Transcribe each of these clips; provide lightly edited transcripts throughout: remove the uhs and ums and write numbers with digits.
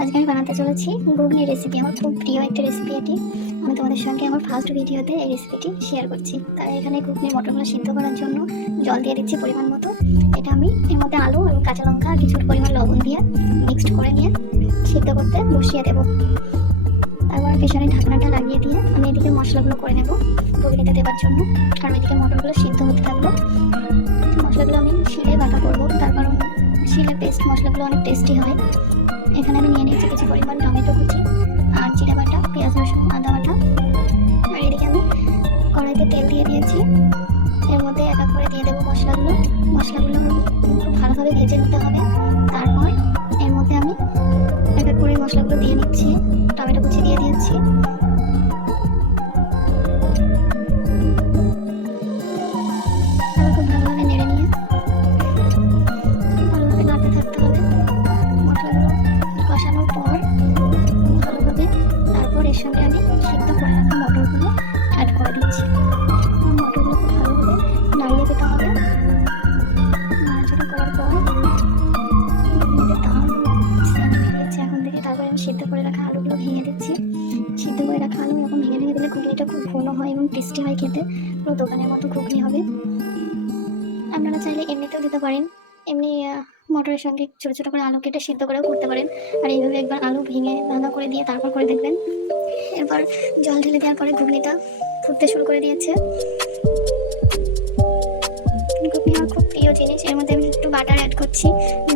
আজকে আমি বানাতে চলেছি ঘুগনি রেসিপি। আমার খুব প্রিয় একটা রেসিপি এটি। আমি তোমাদের সঙ্গে আমার ফার্স্ট ভিডিওতে এই রেসিপিটি শেয়ার করছি। তাই এখানে ঘুগনি মটরগুলো সিদ্ধ করার জন্য জল দিয়ে দিচ্ছি পরিমাণ মতো। এটা আমি এর মধ্যে আলু এবং কাঁচা লঙ্কা আর কিছু পরিমাণ লবণ দিয়ে মিক্সড করে নিয়ে সিদ্ধ করতে বসিয়ে দেবো। তারপর প্রেসারে ঢাকনাটা লাগিয়ে দিয়ে আমি এদিকে মশলাগুলো করে নেব ঘুগনিতে দেওয়ার জন্য। কারণ এদিকে মটরগুলো সিদ্ধ হতে থাকলো। মশলাগুলো আমি শিলে বাটা করবো, তার কারণ শিলে পেস্ট মশলাগুলো অনেক টেস্টি হয়। এখানে আমি নিয়ে নিচ্ছি কিছু পরিমাণ টমেটো কুচি আর জিরা বাটা, পেঁয়াজ রসুন আদা বাটা। আর এদিকে আমি কড়াইতে তেল দিয়ে দিয়েছি। এর মধ্যে এক এক করে দিয়ে দেবো মশলাগুলো খুব ভালোভাবে ভেজে নিতে হবে। তারপর এর মধ্যে আমি এক এক করে মশলাগুলো দিয়ে নিচ্ছি। টমেটো কুচি দিয়ে দিয়েছি। খুব ভালোভাবে নেড়ে নিয়ে ভালোভাবে নাড়তে থাকতে হবে। মশলাগুলো কষানোর পর ভালোভাবে তারপর এর সঙ্গে আমি সিদ্ধ করে রাখা মটরগুলো অ্যাড করে দিচ্ছি। মটরগুলো খুব ভালোভাবে নাড়িয়ে দিতে হবে। নাড়াচাড়া করার পর সেন্ট বেরিয়েছে এখন থেকে। তারপরে আমি সিদ্ধ করে রাখা আলুগুলো ভেঙে দিচ্ছি। সিদ্ধ করে রাখা আলু এরকম ভেঙে ভেঙে দিলে ঘুগনিটা খুব ঘন হয় এবং টেস্টি হয় খেতে। পুরো দোকানের মতো ঘুগনি হবে। আপনারা চাইলে এমনিতেও দিতে পারেন, এমনি মটরের সঙ্গে ছোটো ছোটো করে আলু কেটে সিদ্ধ করেও করতে পারেন। আর এইভাবে একবার আলু ভেঙে ভাঙা করে দিয়ে তারপর করে দেখবেন। এরপর জল ঢেলে দেওয়ার পরে ঘুগনিটা ফুটতে শুরু করে দিয়েছে। ঘুগনি আমার খুব প্রিয় জিনিস। এর মধ্যে আমি একটু বাটার অ্যাড করছি।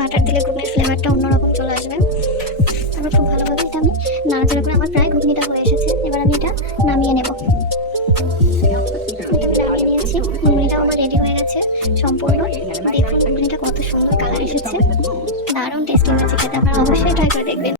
বাটার দিলে ঘুগনির ফ্লেভারটা অন্যরকম চলে আসবে। তারপর খুব ভালোভাবে এটা আমি নাড়াচাড়া করে আমার প্রায় ঘুগনিটা হয়ে এসেছে। এবার আমি এটা নামিয়ে নেব। নামিয়ে নিয়েছি। ঘুগনিটা আমার রেডি হয়ে গেছে সম্পূর্ণ। দেখুন ঘুগনিটা কত সুন্দর কালার এসেছে, দারুণ টেস্টি হয়েছে খেতে। আপনারা অবশ্যই ট্রাই করে দেখবেন।